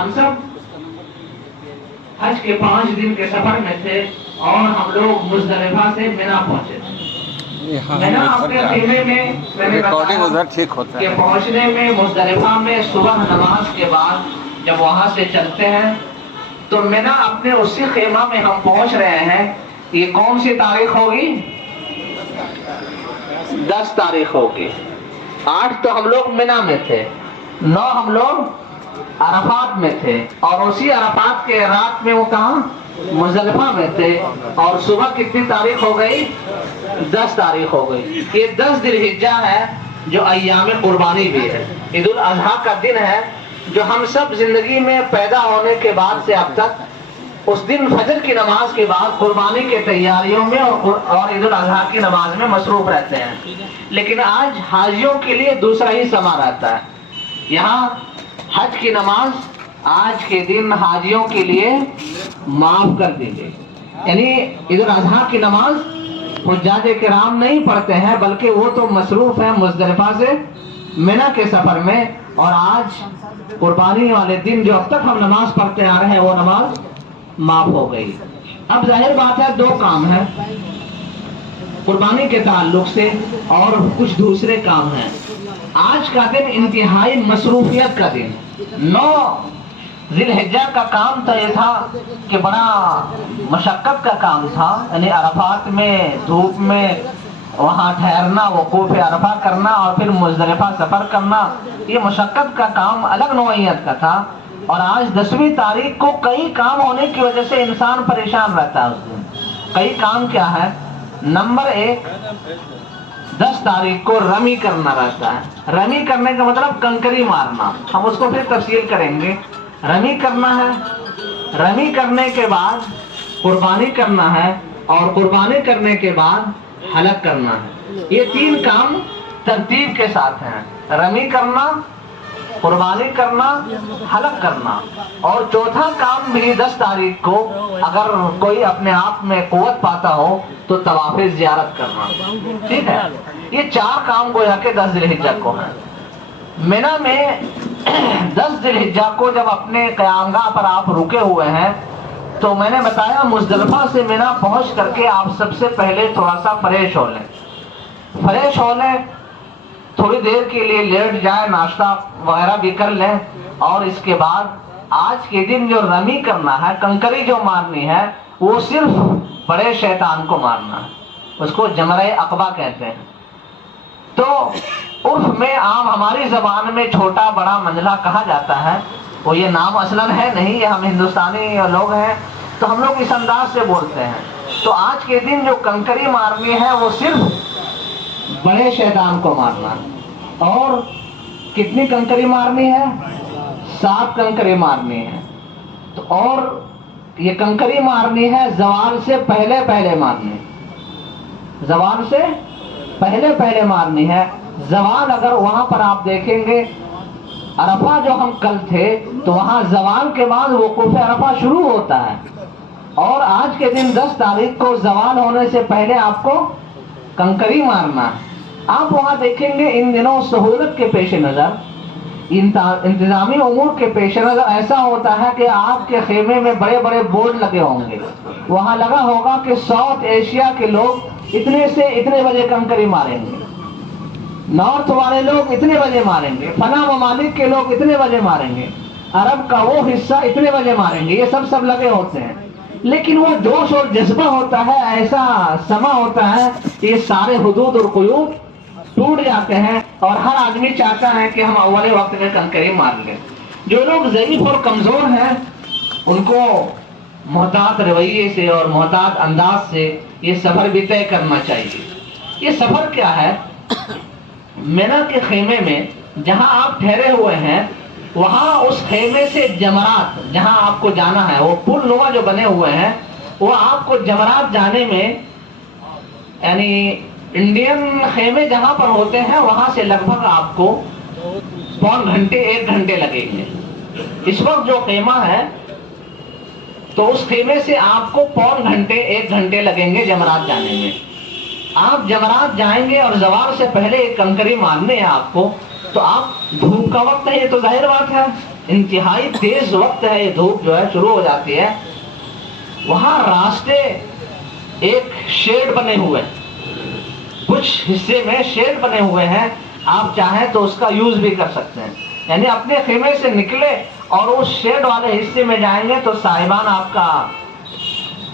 ہم سب حج کے 5 دن کے سفر میں تھے اور ہم لوگ مزدلفہ سے مینا پہنچے تھے۔ مینا اپنے خیمے میں میں نے بتایا کہ پہنچنے میں مزدلفہ میں صبح نماز کے بعد جب وہاں سے چلتے ہیں تو مینا اپنے اسی خیمہ میں ہم پہنچ رہے ہیں۔ یہ کون سی تاریخ ہوگی؟ 10 تاریخ ہوگی۔ 8 تو ہم لوگ مینا میں تھے، 9 ہم لوگ عرفات میں تھے، اور اسی عرفات کے رات میں وہ کہاں؟ مزدلفہ میں تھے، اور صبح کتنی تاریخ ہو گئی؟ 10 تاریخ ہو گئی۔ یہ 10 ذی الحجہ ہے جو ایام قربانی بھی ہے، عید الاضحیٰ کا دن ہے جو ہم سب زندگی میں پیدا ہونے کے بعد سے اب تک اس دن فجر کی نماز کے بعد قربانی کے تیاریوں میں اور عید الاضحیٰ کی نماز میں مصروف رہتے ہیں۔ لیکن آج حاجیوں کے لیے دوسرا ہی سما رہتا ہے۔ یہاں حج کی نماز آج کے دن حاجیوں کے لیے معاف کر دی گئی، یعنی عید الاضحیٰ کی نماز حجاج کرام نہیں پڑھتے ہیں، بلکہ وہ تو مصروف ہیں مزدلفہ سے مینا کے سفر میں، اور آج قربانی والے دن جو اب تک ہم نماز پڑھتے آ رہے ہیں وہ نماز معاف ہو گئی۔ اب ظاہر بات ہے 2 کام ہیں قربانی کے تعلق سے اور کچھ دوسرے کام ہیں۔ آج کا دن انتہائی مصروفیت کا دن، 9 ذی الحجہ کا کام تو یہ تھا کہ بڑا مشقت کا کام تھا، یعنی عرفات میں دھوپ میں وہاں ٹھہرنا، وقوف عرفہ کرنا اور پھر مزدلفہ سفر کرنا، یہ مشقت کا کام الگ نوعیت کا تھا۔ اور آج 10ویں تاریخ کو کئی کام ہونے کی وجہ سے انسان پریشان رہتا ہے اس دن۔ کئی کام کیا ہے؟ نمبر 1، 10 تاریخ کو رمی کرنا رہتا ہے۔ رمی کرنے کا مطلب کنکری مارنا، ہم اس کو پھر تفصیل کریں گے۔ رمی کرنا ہے، رمی کرنے کے بعد قربانی کرنا ہے، اور قربانی کرنے کے بعد حلق کرنا ہے۔ یہ 3 کام ترتیب کے ساتھ ہیں، رمی کرنا، قربانی کرنا، حلق کرنا، اور چوتھا کام بھی 10 تاریخ کو اگر کوئی اپنے آپ میں قوت پاتا ہو تو طواف زیارت کرنا۔ ٹھیک ہے، یہ 4 کام گویا کہ 10 ذی الحجہ کو ہیں۔ مینا میں 10 ذی الحجہ کو جب اپنے قیامگاہ پر آپ رکے ہوئے ہیں تو میں نے بتایا مزدلفہ سے مینا پہنچ کر کے آپ سب سے پہلے تھوڑا سا فریش ہو لیں، فریش ہو لیں، تھوڑی دیر کے لیے لیٹ جائیں، ناشتہ وغیرہ بھی کر لیں، اور اس کے بعد آج کے دن جو رمی کرنا ہے، کنکری جو مارنی ہے، وہ صرف بڑے شیطان کو مارنا ہے، اس کو جمرہ عقبہ کہتے ہیں۔ تو عرف میں عام ہماری زبان میں چھوٹا بڑا منجلا کہا جاتا ہے، وہ یہ نام اصلاً ہے نہیں، یہ ہم ہندوستانی لوگ ہیں تو ہم لوگ اس انداز سے بولتے ہیں۔ تو آج کے دن جو کنکری مارنی ہے وہ صرف بڑے شیطان کو مارنا ہے۔ اور کتنی کنکری مارنی ہے؟ 7 کنکری مارنی ہے۔ تو اور یہ کنکری مارنی ہے زوال سے پہلے پہلے مارنی ہے، زوال سے پہلے پہلے مارنی ہے۔ زوال اگر وہاں پر آپ دیکھیں گے عرفہ جو ہم کل تھے تو وہاں زوال کے بعد وقوف عرفہ شروع ہوتا ہے، اور آج کے دن 10 تاریخ کو زوال ہونے سے پہلے آپ کو کنکری مارنا ہے۔ آپ وہاں دیکھیں گے ان دنوں سہولت کے پیش نظر، انتظامی امور کے پیش نظر ایسا ہوتا ہے کہ آپ کے خیمے میں بڑے بڑے بورڈ لگے ہوں گے، وہاں لگا ہوگا کہ ساؤتھ ایشیا کے لوگ اتنے سے اتنے بجے کنکری ماریں گے، نارتھ والے لوگ اتنے بجے ماریں گے، فلاں ممالک کے لوگ اتنے بجے ماریں گے، عرب کا وہ حصہ اتنے بجے ماریں گے، یہ سب لگے ہوتے ہیں۔ لیکن وہ جوش اور جذبہ ہوتا ہے، ایسا سما ہوتا ہے کہ یہ سارے حدود اور قیود ٹوٹ جاتے ہیں، اور ہر آدمی چاہتا ہے کہ ہم اول وقت میں کنکری مار لیں۔ جو لوگ ضعیف اور کمزور ہیں ان کو محتاط رویے سے اور محتاط انداز سے یہ سفر بھی طے کرنا چاہیے۔ یہ سفر کیا ہے؟ مینا کے خیمے میں جہاں آپ ٹھہرے ہوئے ہیں وہاں اس خیمے سے جمرات، جہاں آپ کو جانا ہے وہ پل نما جو بنے ہوئے ہیں، وہ آپ کو جمرات جانے میں، یعنی انڈین خیمے جہاں پر ہوتے ہیں وہاں سے لگ بھگ آپ کو پون گھنٹے 1 گھنٹے لگیں گے۔ اس وقت جو خیمہ ہے تو اس خیمے سے آپ کو پون گھنٹے 1 گھنٹے لگیں گے جمرات جانے میں۔ آپ جمرات جائیں گے اور زوال سے پہلے ایک کنکری مارنے ہیں آپ کو، تو آپ دھوپ کا وقت ہے، یہ تو ظاہر بات ہے، انتہائی تیز وقت ہے، یہ دھوپ جو ہے شروع ہو جاتی ہے، وہاں راستے ایک شیڈ بنے ہوئے، کچھ حصے میں شیڈ بنے ہوئے ہیں، آپ چاہیں تو اس کا یوز بھی کر سکتے ہیں، یعنی اپنے خیمے سے نکلے اور اس شیڈ والے حصے میں جائیں گے تو صاحبان آپ کا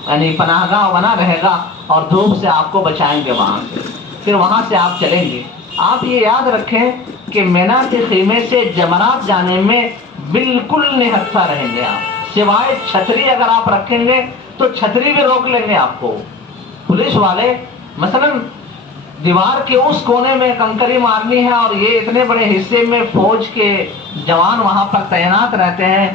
یعنی پناہ گاہ بنا رہے گا اور دھوپ سے آپ کو بچائیں گے وہاں سے، پھر وہاں سے آپ چلیں گے۔ آپ یہ یاد رکھیں کہ مینا کے خیمے سے جمرات جانے میں بالکل نہتھا رہیں گے آپ، سوائے چھتری اگر آپ رکھیں گے تو چھتری بھی روک لیں گے آپ کو پولیس والے، مثلا دیوار کے اس کونے میں کنکری مارنی ہے اور یہ اتنے بڑے حصے میں فوج کے جوان وہاں پر تعینات رہتے ہیں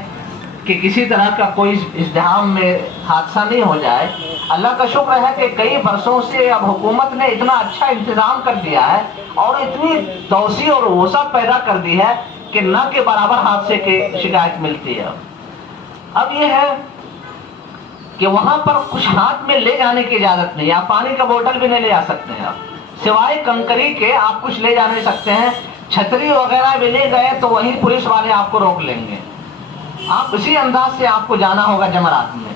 کہ کسی طرح کا کوئی ازدحام میں حادثہ نہیں ہو جائے۔ اللہ کا شکر ہے کہ کئی برسوں سے اب حکومت نے اتنا اچھا انتظام کر دیا ہے اور اتنی توسیع اور وسعت پیدا کر دی ہے کہ نہ کے برابر حادثے کی شکایت ملتی ہے۔ اب یہ ہے کہ وہاں پر کچھ ہاتھ میں لے جانے کی اجازت نہیں، آپ پانی کا بوتل بھی نہیں لے جا سکتے ہیں، آپ سوائے کنکری کے آپ کچھ لے جا نہیں سکتے ہیں، چھتری وغیرہ بھی لے گئے تو وہیں پولیس والے آپ کو روک لیں گے۔ آپ اسی انداز سے آپ کو جانا ہوگا جمرات میں،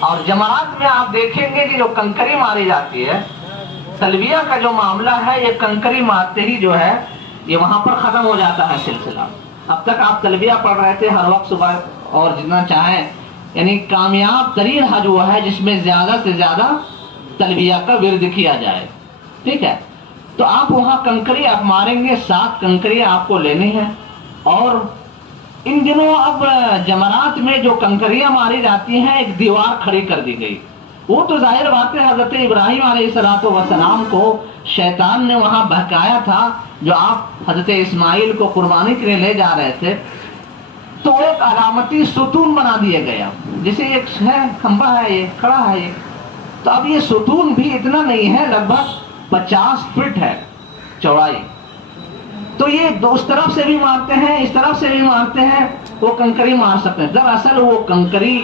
اور جمرات میں آپ دیکھیں گے کہ جو کنکری ماری جاتی ہے، تلبیہ کا جو معاملہ ہے یہ کنکری مارتے ہی جو ہے یہ وہاں پر ختم ہو جاتا ہے سلسلہ۔ اب تک آپ تلبیہ پڑھ رہے تھے ہر وقت صبح اور جتنا چاہیں، یعنی کامیاب ترین حج وہ ہے جس میں زیادہ سے زیادہ تلبیہ کا ورد کیا جائے، ٹھیک ہے؟ تو آپ وہاں کنکری آپ ماریں گے، 7 کنکری آپ کو لینی ہے، اور ان دنوں اب جمرات میں جو کنکریاں ماری جاتی ہیں ایک دیوار کھڑی کر دی گئی، وہ تو ظاہر بات ہے حضرت ابراہیم علیہ السلام کو شیطان نے وہاں بہکایا تھا، جو آپ حضرت اسماعیل کو قربانی کے لیے لے جا رہے تھے، تو ایک علامتی ستون بنا دیا گیا، جیسے ایک ہے کھمبا ہے یہ کھڑا ہے یہ، تو اب یہ ستون بھی اتنا نہیں ہے، لگ بھگ 50 فٹ ہے چوڑائی، تو یہ اس طرف سے بھی مارتے ہیں اس طرف سے بھی مارتے ہیں، وہ کنکری مار سکتے ہیں۔ دراصل وہ کنکری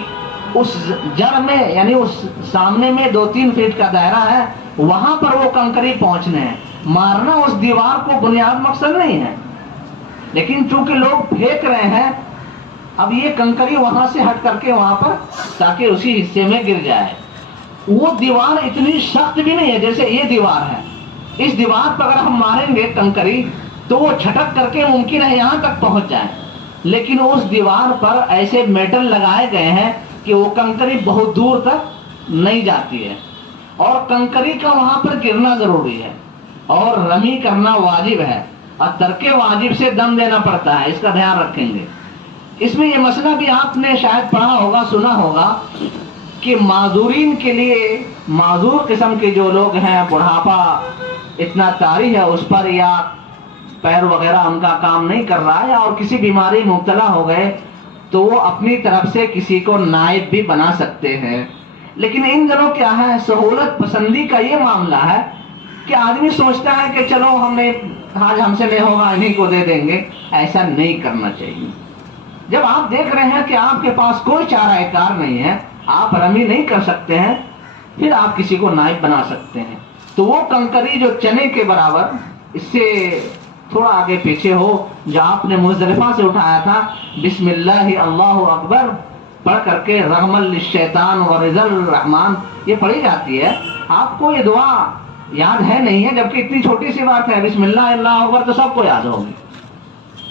اس جڑ میں یعنی اس سامنے میں 2-3 فٹ کا دائرہ ہے، وہاں پر وہ کنکری پہنچنے ہیں، مارنا اس دیوار کو بنیاد مقصد نہیں ہے، لیکن چونکہ لوگ پھینک رہے ہیں اب یہ کنکری وہاں سے ہٹ کر کے وہاں پر تاکہ اسی حصے میں گر جائے۔ وہ دیوار اتنی سخت بھی نہیں ہے جیسے یہ دیوار ہے، اس دیوار پر اگر ہم ماریں گے کنکری تو وہ چھٹک کر کے ممکن ہے یہاں تک پہنچ جائے، لیکن اس دیوار پر ایسے میٹل لگائے گئے ہیں کہ وہ کنکری بہت دور تک نہیں جاتی ہے، اور کنکری کا وہاں پر گرنا ضروری ہے، اور رمی کرنا واجب ہے، اور ترک واجب سے دم دینا پڑتا ہے، اس کا دھیان رکھیں گے۔ اس میں یہ مسئلہ بھی آپ نے شاید پڑھا ہوگا سنا ہوگا کہ معذورین کے لیے، معذور قسم کے جو لوگ ہیں، بڑھاپا اتنا طاری ہے اس پر، یا پیر وغیرہ ان کا کام نہیں کر رہا ہے اور کسی بیماری مبتلا ہو گئے، تو وہ اپنی طرف سے کسی کو نائب بھی بنا سکتے ہیں۔ لیکن ان دنوں کیا ہے، سہولت پسندی کا یہ معاملہ ہے کہ آدمی سوچتا ہے کہ چلو ہم نے آج ہم سے نہیں ہوگا انہیں کو دے دیں گے، ایسا نہیں کرنا چاہیے۔ جب آپ دیکھ رہے ہیں کہ آپ کے پاس کوئی چارہ کار نہیں ہے، آپ رمی نہیں کر سکتے ہیں، پھر آپ کسی کو نائب بنا سکتے ہیں۔ تو وہ کنکری جو چنے کے برابر، اس سے تھوڑا آگے پیچھے ہو، جو آپ نے مزدلفہ سے اٹھایا تھا، بسم اللہ اللہ اکبر پڑھ کر کے رغما للشیطان ورضا الرحمن، یہ پڑھی جاتی ہے۔ آپ کو یہ دعا یاد ہے نہیں ہے، جبکہ اتنی چھوٹی سی بات ہے، بسم اللہ اللہ اکبر تو سب کو یاد ہوگی۔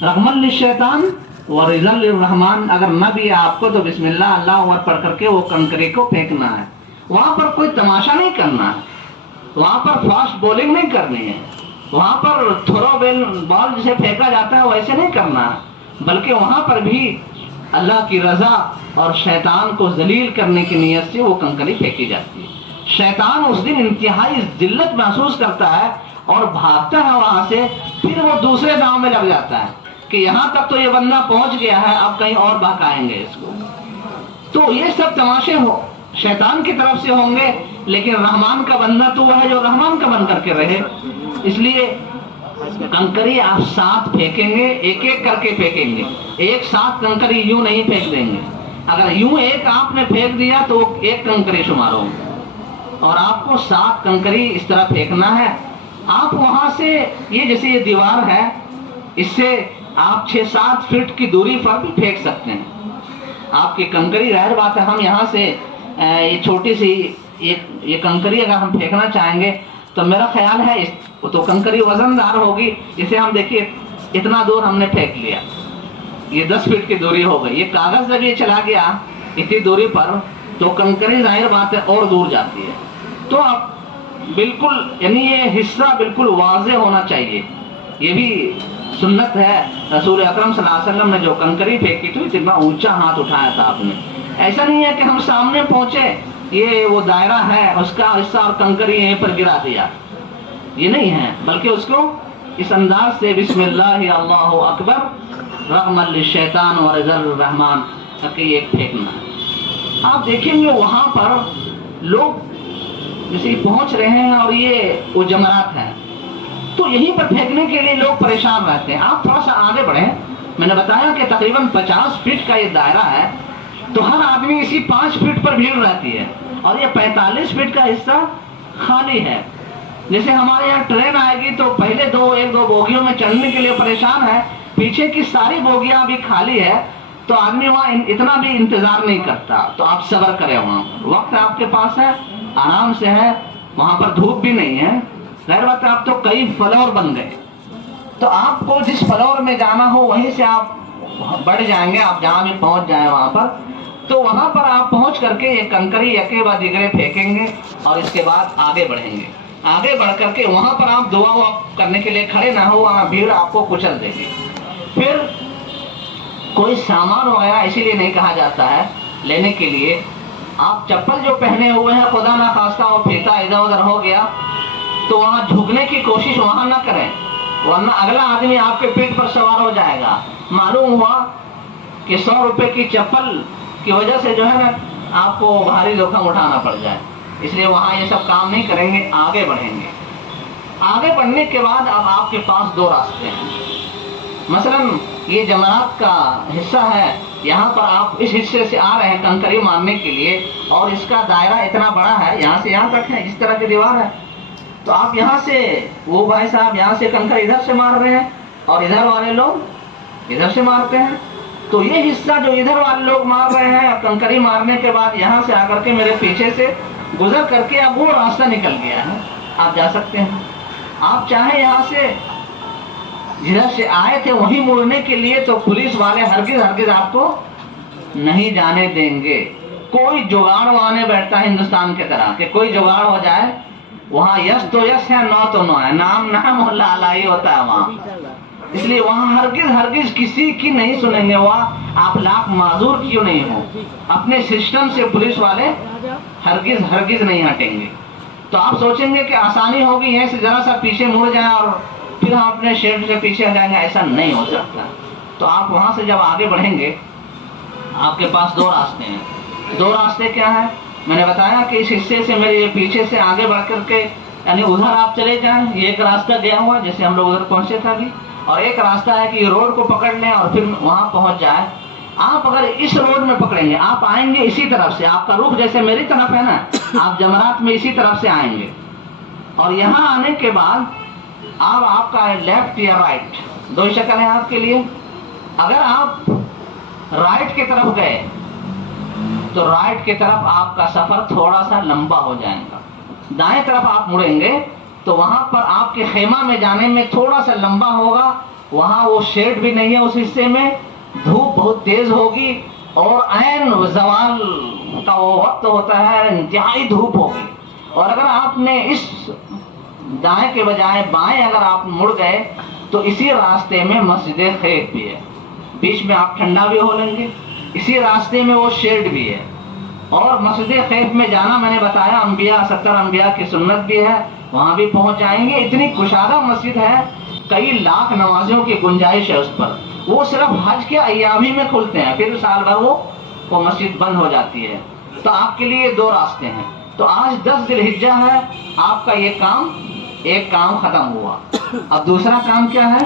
رغما للشیطان ورضا الرحمن اگر نہ بھی آپ کو تو بسم اللہ اللہ اکبر پڑھ کر کے وہ کنکری کو پھینکنا ہے۔ وہاں پر کوئی تماشا نہیں کرنا ہے، وہاں پر فاسٹ بولنگ نہیں کرنی ہے، وہاں پر تھرو بال جسے پھینکا جاتا ہے ویسے نہیں کرنا ہے، بلکہ وہاں پر بھی اللہ کی رضا اور شیطان کو ذلیل کرنے کی نیت سے وہ کنکری پھینکی جاتی ہے۔ شیطان اس دن انتہائی ذلت محسوس کرتا ہے اور بھاگتا ہے وہاں سے، پھر وہ دوسرے داؤں میں لگ جاتا ہے کہ یہاں تک تو یہ بندہ پہنچ گیا ہے، اب کہیں اور بہکائیں گے اس کو۔ تو یہ سب تماشے شیطان کی طرف سے ہوں گے، لیکن رحمان کا بندہ تو وہ ہے جو رحمان کا بن کر کے رہے۔ اس لیے کنکری آپ 7 پھینکیں گے، ایک ایک کر کے پھینکیں گے، ایک ساتھ کنکری یوں نہیں پھینک دیں گے۔ اگر یوں ایک آپ نے پھینک دیا تو ایک کنکری شمار ہوگی، اور آپ کو 7 کنکری اس طرح پھینکنا ہے۔ آپ وہاں سے یہ جیسے یہ دیوار ہے، اس سے آپ 6-7 فٹ کی دوری پر بھی پھینک سکتے ہیں. آپ کی کنکری ظاہر بات ہے ہم یہاں سے یہ چھوٹی سی یہ کنکری اگر ہم پھینکنا چاہیں گے تو میرا خیال ہے تو کنکری وزن دار ہوگی. اسے ہم دیکھیے اتنا دور ہم نے پھینک لیا, یہ 10 فٹ کی دوری ہو گئی. یہ کاغذ جب یہ چلا گیا اتنی دوری پر تو کنکری ظاہر بات ہے اور دور جاتی ہے. تو اب بالکل یعنی یہ حصہ بالکل واضح ہونا چاہیے. یہ بھی سنت ہے, رسول اکرم صلی اللہ علیہ وسلم نے جو کنکری پھینکی تھی اتنا اونچا ہاتھ اٹھایا تھا آپ نے. ایسا نہیں ہے کہ ہم سامنے پہنچے یہ وہ دائرہ ہے اس کا حصہ اور کنکری یہیں پر گرا دیا, یہ نہیں ہے, بلکہ اس کو اس انداز سے بسم اللہ اللہ اکبر رغما للشیطان ورضا الرحمن کہ یہ پھینکنا. آپ دیکھیں گے وہاں پر لوگ جیسے پہنچ رہے ہیں اور یہ وہ جمرات ہیں تو یہیں پر پھینکنے کے لیے لوگ پریشان رہتے ہیں. آپ تھوڑا سا آگے بڑھیں, میں نے بتایا کہ تقریباً 50 فٹ کا یہ دائرہ ہے تو ہر آدمی اسی 5 فٹ پر بھیڑ رہتی ہے اور یہ 45 فٹ کا حصہ خالی ہے. جیسے ہمارے یہاں ٹرین آئے گی تو پہلے 1-2 بوگیوں میں چڑھنے کے لیے پریشان ہے, پیچھے کی ساری بوگیاں ابھی خالی ہے تو آدمی وہاں اتنا بھی انتظار نہیں کرتا. تو آپ صبر کریں, وہاں وقت آپ کے پاس ہے, آرام سے ہے, وہاں پر دھوپ بھی نہیں ہے. ظاہر بات ہے آپ تو کئی فلور بن گئے تو آپ کو جس فلور میں جانا ہو وہیں سے آپ بڑھ جائیں گے. آپ جہاں بھی پہنچ جائیں وہاں پر تو وہاں پر آپ پہنچ کر کے یہ کنکری یکے بعد دیگرے پھینکیں گے اور اس کے بعد آگے بڑھیں گے. آگے بڑھ کر کے وہاں پر آپ دعا کرنے کے لیے کھڑے نہ ہو, وہاں بھیڑ آپ کو کچل دے گی. پھر کوئی سامان وغیرہ اسی لیے نہیں کہا جاتا ہے لینے کے لیے. آپ چپل جو پہنے ہوئے ہیں خدا نہ خواستہ وہ پھیتا ادھر ادھر ہو گیا تو وہاں جھکنے کی کوشش وہاں نہ کریں, ورنہ اگلا آدمی آپ کے پیٹ پر سوار ہو جائے گا. معلوم ہوا کہ 100 روپے کی چپل کی وجہ سے جو ہے نا آپ کو بھاری جوخم اٹھانا پڑ جائے, اس لیے وہاں یہ سب کام نہیں کریں گے, آگے بڑھیں گے. آگے بڑھنے کے بعد اب آپ کے پاس 2 راستے ہیں. مثلا یہ جمرات کا حصہ ہے, یہاں پر آپ اس حصے سے آ رہے ہیں کنکری مارنے کے لیے اور اس کا دائرہ اتنا بڑا ہے, یہاں سے یہاں تک ہے, اس طرح کی دیوار ہے. تو آپ یہاں سے وہ بھائی صاحب یہاں سے کنکر ادھر سے مار رہے ہیں اور ادھر والے لوگ ادھر سے مارتے ہیں. تو یہ حصہ جو ادھر والے لوگ مار رہے ہیں کنکری مارنے کے بعد یہاں سے آ کر کے میرے پیچھے سے گزر کر کے اب وہ راستہ نکل گیا ہے, آپ جا سکتے ہیں. آپ چاہیں یہاں سے جدھر سے آئے تھے وہیں مڑنے کے لیے تو پولیس والے ہرگز آپ کو نہیں جانے دیں گے. کوئی جگاڑ وہاں بیٹھتا ہے ہندوستان کے طرح کہ کوئی جگاڑ ہو جائے, وہاں یس تو یس ہے, نو تو نو ہے, نام اللہ اللہ ہی ہوتا ہے وہاں. اس لیے وہاں ہرگز کسی کی نہیں سنیں گے. وہاں آپ لاکھ معذور کیوں نہیں ہو, اپنے سسٹم سے پولیس والے ہرگز نہیں ہٹیں گے. تو آپ سوچیں گے کہ آسانی ہوگی یہیں سے ذرا سا پیچھے مڑ جائیں اور پھر ہم اپنے شیڈ سے پیچھے ہٹ جائیں گے, ایسا نہیں ہو سکتا. تو آپ وہاں سے جب آگے بڑھیں گے آپ کے پاس 2 راستے ہیں. 2 راستے کیا ہیں؟ میں نے بتایا کہ اس حصے سے میرے پیچھے سے آگے بڑھ کر کے یعنی ادھر آپ چلے جائیں, یہ ایک راستہ گیا ہوا جیسے ہم لوگ ادھر پہنچے تھے ابھی, اور ایک راستہ ہے کہ یہ روڈ کو پکڑ لیں اور پھر وہاں پہنچ جائیں. آپ اگر اس روڈ میں پکڑیں گے آپ آئیں گے اسی طرف سے, آپ کا رخ جیسے میری طرف ہے نا, آپ جمرات میں اسی طرف سے آئیں گے اور یہاں آنے کے بعد آپ کا لیفٹ یا رائٹ 2 شکل ہیں آپ کے لیے. اگر آپ رائٹ کی طرف گئے تو رائٹ کی طرف آپ کا سفر تھوڑا سا لمبا ہو جائے گا. دائیں طرف آپ مڑیں گے تو وہاں پر آپ کے خیمہ میں جانے میں تھوڑا سا لمبا ہوگا, وہاں وہ شیڈ بھی نہیں ہے اس حصے میں, دھوپ بہت تیز ہوگی اور عین زوال کا وہ وقت ہوتا ہے, انتہائی دھوپ ہوگی. اور اگر آپ نے اس دائیں کے بجائے بائیں اگر آپ مڑ گئے تو اسی راستے میں مسجد خیف بھی ہے, بیچ میں آپ ٹھنڈا بھی ہو لیں گے, اسی راستے میں وہ شیڈ بھی ہے. اور مسجد خیف میں جانا میں نے بتایا 70 انبیاء کی سنت بھی ہے, وہاں بھی پہنچ جائیں گے. اتنی کشادہ مسجد ہے, کئی لاکھ نمازیوں کی گنجائش ہے اس پر. وہ صرف حج کے ایام ہی میں کھلتے ہیں, پھر سال بھر وہ مسجد بند ہو جاتی ہے. تو آپ کے لیے 2 راستے ہیں. تو آج 10 ذی الحجہ ہے, آپ کا یہ کام ایک کام ختم ہوا. اب دوسرا کام کیا ہے؟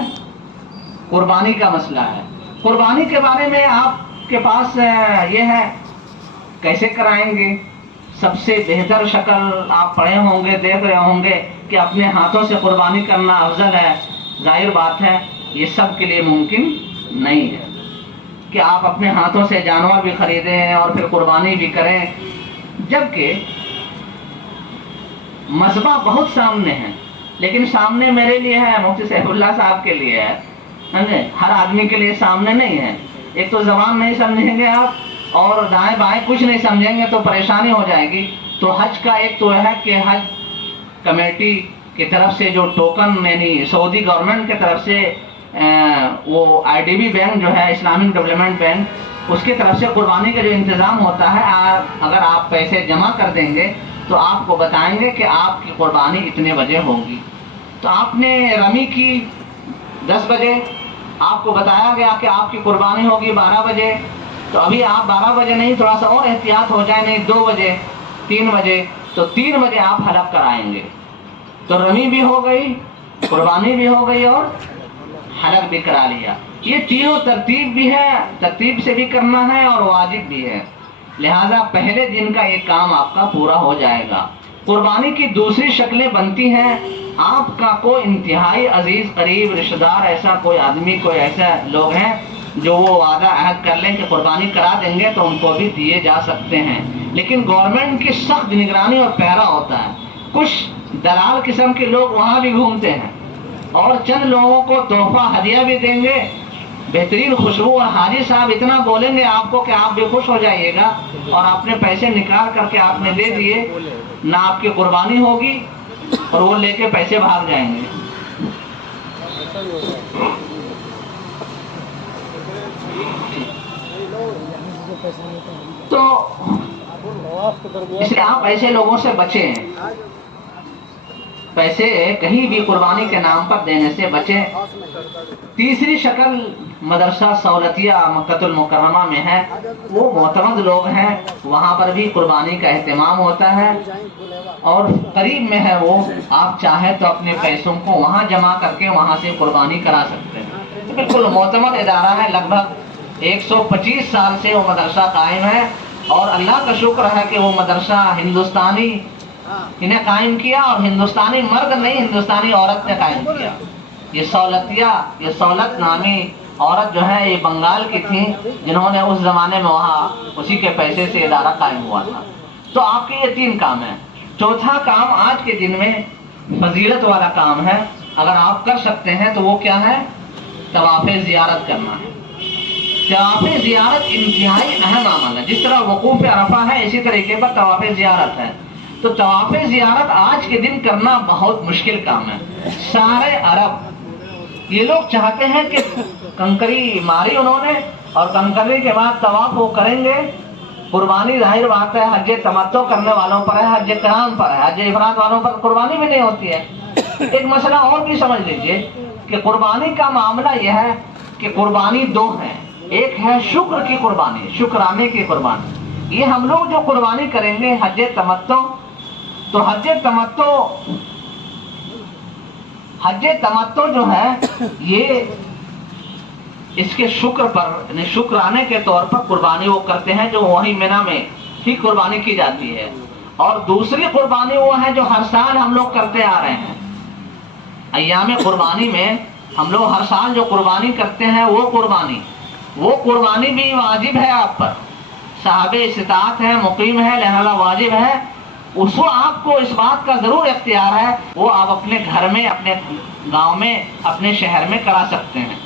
قربانی کا مسئلہ ہے. قربانی کے بارے میں آپ کے پاس یہ ہے کیسے کرائیں گے. سب سے بہتر شکل آپ پڑھے ہوں گے, دیکھ رہے ہوں گے کہ اپنے ہاتھوں سے قربانی کرنا افضل ہے. ظاہر بات ہے یہ سب کے لیے ممکن نہیں ہے کہ آپ اپنے ہاتھوں سے جانور بھی خریدیں اور پھر قربانی بھی کریں، جبکہ مذبح بہت سامنے ہے، لیکن سامنے میرے لیے ہے، مفتی سیف اللہ صاحب کے لیے ہے، سمجھے؟ ہر آدمی کے لیے سامنے نہیں ہے۔ ایک تو زبان نہیں سمجھیں گے آپ اور دائیں بائیں کچھ نہیں سمجھیں گے تو پریشانی ہو جائے گی۔ تو حج کا ایک تو ہے کہ حج کمیٹی کی طرف سے جو ٹوکن، یعنی سعودی گورنمنٹ کی طرف سے وہ IDB بینک جو ہے، اسلامک ڈیولپمنٹ بینک، اس کی طرف سے قربانی کا جو انتظام ہوتا ہے، اگر آپ پیسے جمع کر دیں گے تو آپ کو بتائیں گے کہ آپ کی قربانی اتنے بجے ہوگی۔ تو آپ نے رمی کی 10 بجے، آپ کو بتایا گیا کہ آپ کی قربانی ہوگی 12 بجے، تو ابھی آپ 12 بجے نہیں، تھوڑا سا اور احتیاط ہو جائے، نہیں 2 بجے 3 بجے، تو 3 بجے آپ حلق کرائیں گے، تو رمی بھی ہو گئی، قربانی بھی ہو گئی اور حلق بھی کرا لیا۔ یہ تینوں ترتیب بھی ہے، ترتیب سے بھی کرنا ہے اور واجب بھی ہے، لہذا پہلے دن کا ایک کام آپ کا پورا ہو جائے گا۔ قربانی کی دوسری شکلیں بنتی ہیں، آپ کا کوئی انتہائی عزیز قریب رشتہ دار، ایسا کوئی آدمی، کوئی ایسا لوگ ہیں جو وہ وعدہ عہد کر لیں کہ قربانی کرا دیں گے، تو ان کو بھی دیے جا سکتے ہیں، لیکن گورنمنٹ کی سخت نگرانی اور پہرا ہوتا ہے۔ کچھ دلال قسم کے لوگ وہاں بھی گھومتے ہیں اور چند لوگوں کو تحفہ ہدیہ بھی دیں گے، بہترین خوشبو، اور حاجی صاحب اتنا بولیں گے آپ کو کہ آپ بھی خوش ہو جائیے گا، اور اپنے پیسے نکال کر کے آپ نے دے دیے، نہ آپ کی قربانی ہوگی اور وہ لے کے پیسے بھاگ جائیں گے۔ تو اس لیے آپ ایسے لوگوں سے بچیں، پیسے کہیں بھی قربانی کے نام پر دینے سے بچیں۔ تیسری شکل مدرسہ سہولتیہ مکہ المکرمہ میں ہے، وہ معتمد لوگ ہیں، وہاں پر بھی قربانی کا اہتمام ہوتا ہے اور قریب میں ہے، وہ آپ چاہیں تو اپنے پیسوں کو وہاں جمع کر کے وہاں سے قربانی کرا سکتے ہیں۔ بالکل معتمد ادارہ ہے، لگ بھگ 125 سال سے وہ مدرسہ قائم ہے، اور اللہ کا شکر ہے کہ وہ مدرسہ ہندوستانی انہیں قائم کیا، اور ہندوستانی مرد نہیں، ہندوستانی عورت نے قائم کیا۔ یہ سہولت نامی عورت جو ہے، یہ بنگال کی تھی، جنہوں نے اس زمانے میں وہاں اسی کے پیسے سے ادارہ قائم ہوا تھا۔ تو آپ کے یہ 3 کام ہیں۔ چوتھا کام آج کے دن میں فضیلت والا کام ہے، اگر آپ کر سکتے ہیں تو وہ کیا ہے؟ طواف زیارت کرنا ہے۔ طواف زیارت انتہائی اہم عمل ہے، جس طرح وقوف عرفہ ہے اسی طریقے پر طواف زیارت ہے۔ تو طواف زیارت آج کے دن کرنا بہت مشکل کام ہے۔ سارے عرب یہ لوگ چاہتے ہیں کہ کنکری ماری انہوں نے، اور کنکری کے بعد طواف وہ کریں گے، قربانی ظاہر بات ہے حج تمتع کرنے والوں پر ہے، حج قران پر ہے، حج افراد والوں پر قربانی بھی نہیں ہوتی ہے۔ ایک مسئلہ اور بھی سمجھ لیجئے کہ قربانی کا معاملہ یہ ہے کہ قربانی 2 ہیں، ایک ہے شکر کی قربانی، شکرانے کی قربانی۔ یہ ہم لوگ جو قربانی کریں گے حج تمتع، تو حج تمتع جو ہے، یہ اس کے شکر پر، یعنی شکرانے کے طور پر قربانی وہ کرتے ہیں، جو وہی منی میں ہی قربانی کی جاتی ہے۔ اور دوسری قربانی وہ ہے جو ہر سال ہم لوگ کرتے آ رہے ہیں، ایام قربانی میں ہم لوگ ہر سال جو قربانی کرتے ہیں، وہ قربانی بھی واجب ہے آپ پر، صاحب استطاعت ہے، مقیم ہے، لہذا واجب ہے۔ اس کو آپ کو اس بات کا ضرور اختیار ہے، وہ آپ اپنے گھر میں، اپنے گاؤں میں، اپنے شہر میں کرا سکتے ہیں۔